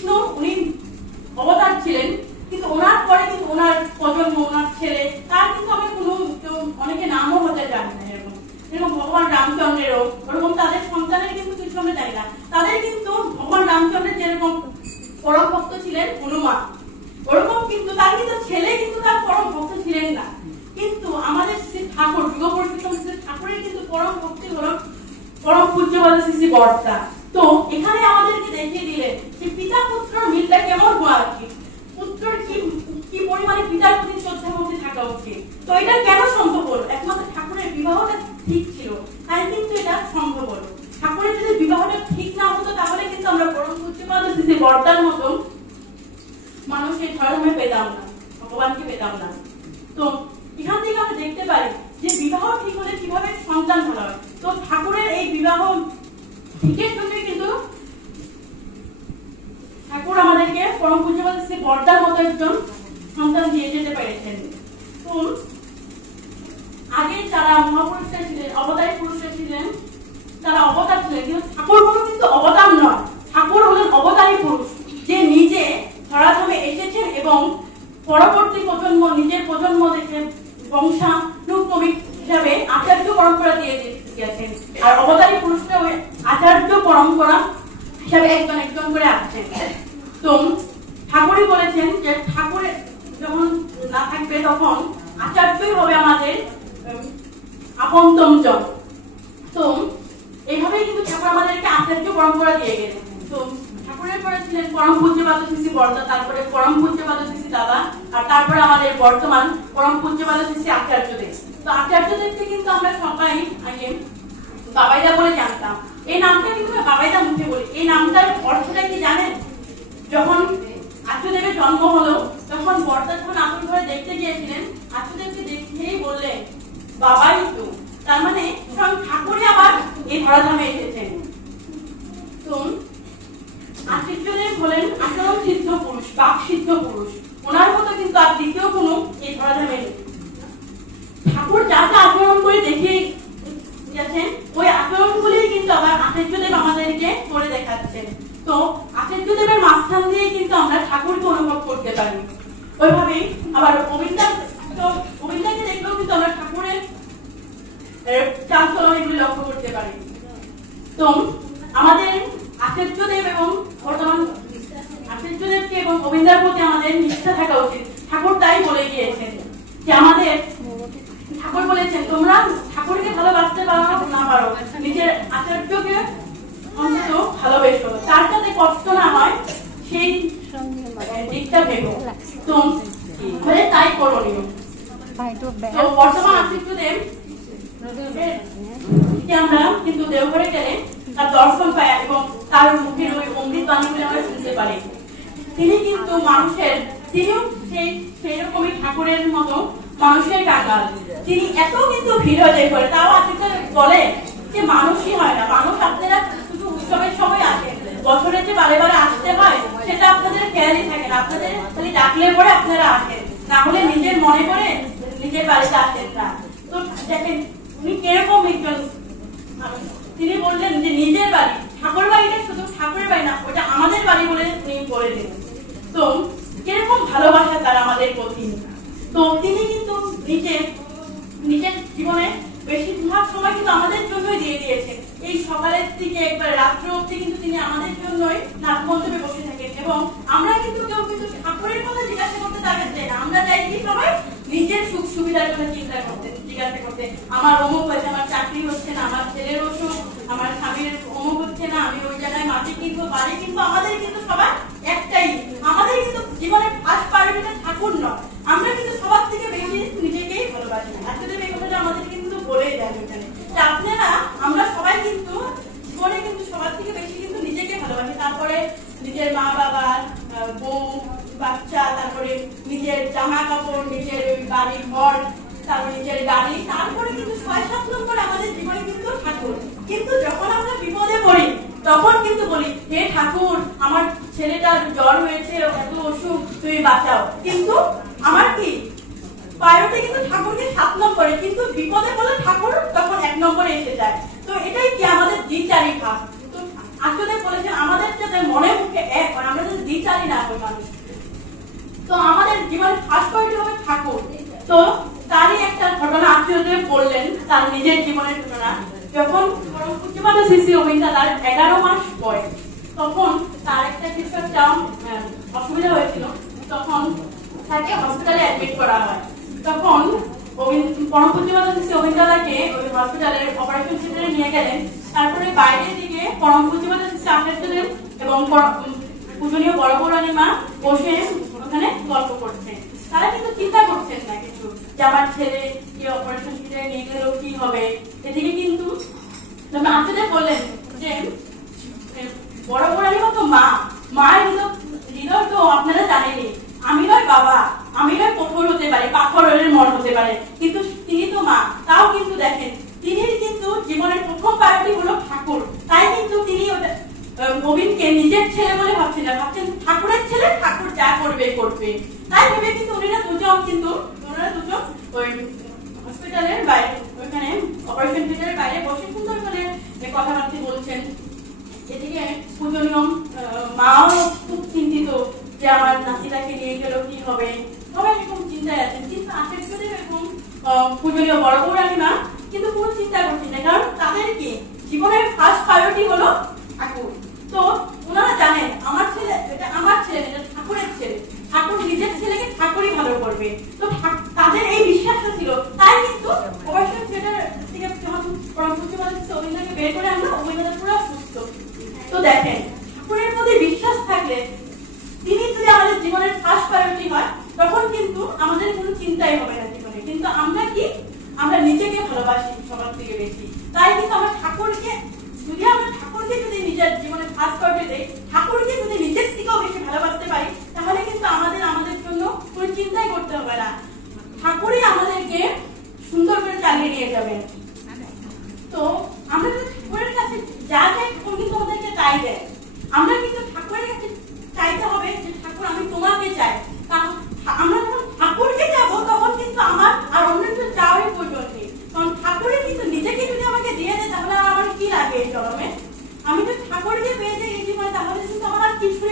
কৃষ্ণ উনি অবতার ছিলেন, কিন্তু ওনার পরে কিন্তু ওনার প্রজন্ম, ওনার ছেলে, তার কিন্তু আমি কোনো অনেকে নামও হতে জানি না। এরকম ভগবান রামচন্দ্রেরও ওরকম তাদের সন্তানের কিন্তু কিছু আমরা জানি না। তাদের কিন্তু ভগবান রামচন্দ্রের যেরকম পরম ভক্ত ছিলেন হনুমান, ওরকম কিন্তু তার কিন্তু ছেলে কিন্তু তার পরম ভক্ত ছিলেন না। কিন্তু আমাদের শ্রী ঠাকুর যুগ পরিচিত ঠাকুরের কিন্তু পরম ভক্তি হলো পরম পূজ্যপাদ শ্রী শ্রী বর্তা। তো এখানে আমাদেরকে দেখিয়ে দিলেন যে পিতা পুত্রর মিলটা কেমন হওয়া উচিত, পুত্রের কি পরিমাণে পিতার প্রতি শ্রদ্ধা ভক্তি থাকা উচিত। তো এটা কেন সম্ভব হলো? একমাত্র ঠাকুরের বিবাহটা ঠিক ছিল, তাই কিন্তু এটা সম্ভব হলো। ঠাকুরের যদি বিবাহটা ঠিক না হতো তাহলে কিন্তু আমরা পরম পূজ্যপাদ শ্রী শ্রী বর্তার মতো মানুষের ধর্মে পেতাম না, ভগবানকে পেতাম না। তো এখান থেকে আমরা দেখতে পারি যে বিবাহ ঠিক হলে কিভাবে সন্তান ভালো হয়। তো ঠাকুরের এই বিবাহ ঠিকের জন্য কিন্তু ঠাকুর আমাদেরকে পরম পূজ্যপাদ শ্রী বর্তার মতো একজন সন্তান দিয়ে যেতে পেরেছেন। তো আগে যারা মহাপুরুষরা ছিলেন, অবতারী পুরুষরা ছিলেন, তারা অবতার ছিলেন, কিন্তু ঠাকুর কিন্তু অবতার নয়, ঠাকুর হলেন অবতারী পুরুষ, যে নিজে ধরাধামে এসেছেন এবং পরবর্তী প্রজন্ম, নিজের প্রজন্ম দেখে বংশানুক্রমিক হিসাবে আচার্য পরম্পরা দিয়ে গেছেন। আর অবতারী পুরুষরা ওই আচার্য পরম্পরা হিসাবে একজন একজন করে আসছেন। তো ঠাকুরই বলেছেন যে ঠাকুরের যখন না থাকবে তখন আচার্যই হবে আমাদের আপনতম জন। তো এইভাবেই কিন্তু ঠাকুর আমাদেরকে আচার্য পরম্পরা দিয়ে গেলেন। তো ঠাকুরের পরে ছিলেন পরম পূজ্যপাদ শ্রী শ্রী বর্তা, তারপরে পরম পূজ্যপাদ শ্রী শ্রী দাদা, আর তারপরে আমাদের বর্তমান পরম পূজ্যপাদ শ্রী শ্রী আচার্যদেব। তো আচার্যদেবকে কিন্তু আমরা সবাই আগে বাবাইদা বলে জানতাম। এই নামটা কিন্তু বাবাইদা মুখে বলি। এই নামটার অর্থটা কি জানেন? যখন আচার্যদেবের জন্ম হলো তখন বর্তা যখন আতুর ঘরে দেখতে গিয়েছিলেন, আচার্যদেবকে দেখেই বললেন বাবাই তো, তার মানে স্বয়ং ঠাকুরই আবার এই ধরাধামে এসেছেন। তো আচার্যদেব হলেন আচরণ সিদ্ধ পুরুষ, বাক সিদ্ধ পুরুষ, ওনার মতো কিন্তু আর দ্বিতীয় কোনো এই ধরাধামে নেই। ঠাকুর যা যা আচরণ করে দেখিয়ে গেছেন ওই আচরণগুলোই কিন্তু আবার আচার্যদেব আমাদেরকে করে দেখাচ্ছেন। তো আচার্যদেবের মাঝখান দিয়ে কিন্তু আমরা ঠাকুরকে অনুভব করতে পারি। ওইভাবেই আবার অবিন্দাকে দেখলেও কিন্তু আমরা ঠাকুরের চালচলন এগুলি লক্ষ্য করতে পারি। তো আমাদের আচার্যদেব এবং বর্তমান আচার্যদেবকে এবং অবিন্দার প্রতি আমাদের নিষ্ঠা থাকা উচিত। ঠাকুর তাই বলে গিয়েছেন যে আমাদের ঠাকুর বলেছেন তোমরা ঠাকুরকে ভালোবাসতে পারো না পারো, নিজের আচার্যকে অন্তত ভালোবেসো, তার যাতে কষ্ট না হয় সেই দিকটা ভেবো। তো তাই করণীয়। তো বর্তমান আচার্যদেব আমরা কিন্তু দেওঘরে গেলে তার দর্শন পাই এবং তার মুখের ওই অমৃত বাণীগুলো আমরা শুনতে পারি। তিনি কিন্তু মানুষের, তিনিও সেই রকমই ঠাকুরের মতো মানুষের কাঙ্গাল। তিনি এত কিন্তু ভিড় হয়ে যায়, তাও আজকে বলে যে মানুষই হয় না, মানুষ আপনারা শুধু উৎসবের সময় আসেন, বছরে যে বারে বারে আসতে হয় সেটা আপনাদের খেয়ালই থাকে না, আপনাদের খালি ডাকলে পরে আপনারা আসেন, না হলে নিজের মনে করে নিজের বাড়িতে আসেন না। তো দেখেন উনি কিরকম একজন মানুষ। তিনি বললেন যে নিজের বাড়ি, ঠাকুর বাড়িটা শুধু ঠাকুরের বাড়ি না, ওটা আমাদের বাড়ি বলে তিনি বলে দিলেন। তো কিরকম ভালোবাসা তার আমাদের প্রতি। তো তিনি কিন্তু নিজের জীবনে বেশিরভাগ সময় কিন্তু আমাদের জন্যই দিয়ে দিয়েছেন। এই সকালের থেকে একবার রাত্র অবধি কিন্তু তিনি আমাদের জন্যই নাটমণ্ডপে বসে থাকেন এবং আমরা কিন্তু কেউ কিন্তু ঠাকুরের কথা জিজ্ঞাসা করতে তাকে চাই না, আমরা চাই কি সবাই নিজের সুখ সুবিধার কথা চিন্তা করতে, জিজ্ঞাসা করতে। আমার অমুক হয়েছে, আমার চাকরি হচ্ছে না, আমার ছেলের অসুখ, আমার স্বামীর অমুক হচ্ছে না, আমি ওই জায়গায় মাটি কিনবো, বাড়ি কিনবো। আমাদের কিন্তু সবার একটাই, আমাদের কিন্তু জীবনে ফার্স্ট প্রায়োরিটি ঠাকুর নয়। আমরা কিন্তু সবার থেকে বেশি নিজেকেই ভালোবাসি। আসলে এই কথাটা আমাদের কিন্তু বলেই দেয় এখানে যে আপনারা, আমরা সবাই কিন্তু জীবনে কিন্তু সবার থেকে বেশি কিন্তু নিজেকে ভালোবাসি, তারপরে নিজের মা বাবা, বউ বাচ্চা, তারপরে নিজের জামা কাপড়, নিজের বাড়ি ঘর, তারপরে নিজের গাড়ি, তারপরে কিন্তু ৬-৭ নম্বর আমাদের জীবনে কিন্তু ঠাকুর। কিন্তু যখন আমরা বিপদে পড়ি তখন কিন্তু বলি হে ঠাকুর আমার ছেলেটার জ্বর হয়েছে, এত অসুখ, তুমি বাঁচাও। কিন্তু আমার কি প্রায়োরিটি কিন্তু ঠাকুরকে ৭ নম্বরে, কিন্তু বিপদে পড়লে ঠাকুর তখন ১ নম্বরে এসে যায়। তো এটাই কি আমাদের দ্বিচারী ভাব। তো আসলে বলেছেন আমাদের যাতে মনে মুখে এক হয়, আমরা যদি জীবনে ফার্স্ট প্রায়োরিটি হবে ঠাকুর। তো তারই একটা ঘটনা আত্মীয়দের বললেন, তার নিজের জীবনের ঘটনা। যখন পরম পূজ্যপাদ শ্রী শ্রী অবিন্দাদার 11 মাস বয়স, তখন তার কিছু একটা অসুবিধা হয়েছিল, তখন তাকে হসপিটালে অ্যাডমিট করা হয়। তখন পরম পূজ্যপাদ শ্রী শ্রী অবিন্দাদাকে ওই হসপিটালের অপারেশন থিয়েটারে নিয়ে গেলেন। তারপরে বাইরের দিকে পরম পূজ্যপাদ শ্রী শ্রী আচার্যদেব এবং পূজনীয় বড় বৌরানী মা বসে ওখানে গল্প করছেন। তারা কিন্তু চিন্তা করছেন না কিছু, যে আমার ছেলে কি অপারেশন থিয়েটারে নিয়ে গেল কি হবে। এদিকে কিন্তু আচার্য বললেন যে বড় বৌরানী মতো মায়ের হৃদয় তো আপনারা জানেনই, আমি নয় বাবা, আমি নয় কঠোর হতে পারে, পাথরের মন হতে পারে, কিন্তু তিনি তো মা। তাও কিন্তু দেখেন, তিনি কিন্তু জীবনের প্রথম প্রায়োরিটি হলো ঠাকুর। তাই কিন্তু তিনি গোবিন্দকে নিজের ছেলে বলে ভাবছেন না, ভাবছেন ঠাকুরের ছেলে, ঠাকুর যা করবে করবে। তাই ভেবে কিন্তু ওনারা দুজন ওই হসপিটালের বাইরে, ওইখানে অপারেশন থিয়েটারের বাইরে বসে সুন্দর করে কথাবার্তা বলছেন। এদিকে পূজনীয় মাও খুব চিন্তিত যে আমার নাতিটাকে নিয়ে গেল কি হবে, সবাই এরকম চিন্তায় আছেন। কিন্তু আচার্যদেব এবং পূজনীয় বড় বৌরানী মা কিন্তু কোনো চিন্তা করছেন না, কারণ তাদের কি জীবনের ফার্স্ট প্রায়োরিটি হলো ঠাকুর। তো ওনারা জানেন আমার ছেলে, এটা আমার ছেলে, এটা ঠাকুরের ছেলে, ঠাকুর নিজের ছেলেকে ঠাকুরই ভালো করবে। তো তাদের এই বিশ্বাসটা ছিল। তাই কিন্তু অপারেশন থিয়েটার থেকে যখন পরম পূজ্যপাদ শ্রী অবিন্দাকে বের করে আনলো, অবিন্দা পুরো সুস্থ। তো দেখেন, ঠাকুরের প্রতি বিশ্বাস থাকলে, তিনি যদি আমাদের জীবনের ফার্স্ট প্রায়োরিটি হয়, তখন কিন্তু আমাদের কোনো চিন্তাই হবে না জীবনে। কিন্তু আমরা কি, আমরা নিজেকে ভালোবাসি সবার থেকে বেশি। তাই কিন্তু আমরা ঠাকুরকে যদি নিজের জীবনে ফার্স্ট প্রায়োরিটি দেই, ঠাকুরকে যদি নিজের থেকেও বেশি ভালোবাসতে পারি, তাহলে কিন্তু আমাদের জন্য কোনো চিন্তাই করতে হবে না। ঠাকুরই আমাদেরকে সুন্দর করে চালিয়ে নিয়ে যাবে। তো আমরা যদি ঠাকুরের কাছে যা চাই, ঠাকুর কিন্তু আমাদেরকে তাই দেয়। আমরা কিন্তু ঠাকুরের কাছে চাইতে হবে যে ঠাকুর আমি তোমাকে চাই। আমরা যখন ঠাকুরকে যাবো, তখন কিন্তু আমার আর অন্য কিছু চাওয়ার প্রয়োজন নেই। কারণ ঠাকুরে কিন্তু নিজেকে যদি আমাকে দিয়ে দেয়, তাহলে আমার কি লাগে এই জন্মে? আমি যদি ঠাকুরকে পেয়ে যাই এই জীবনে, তাহলে কিন্তু আমার আর কিছুই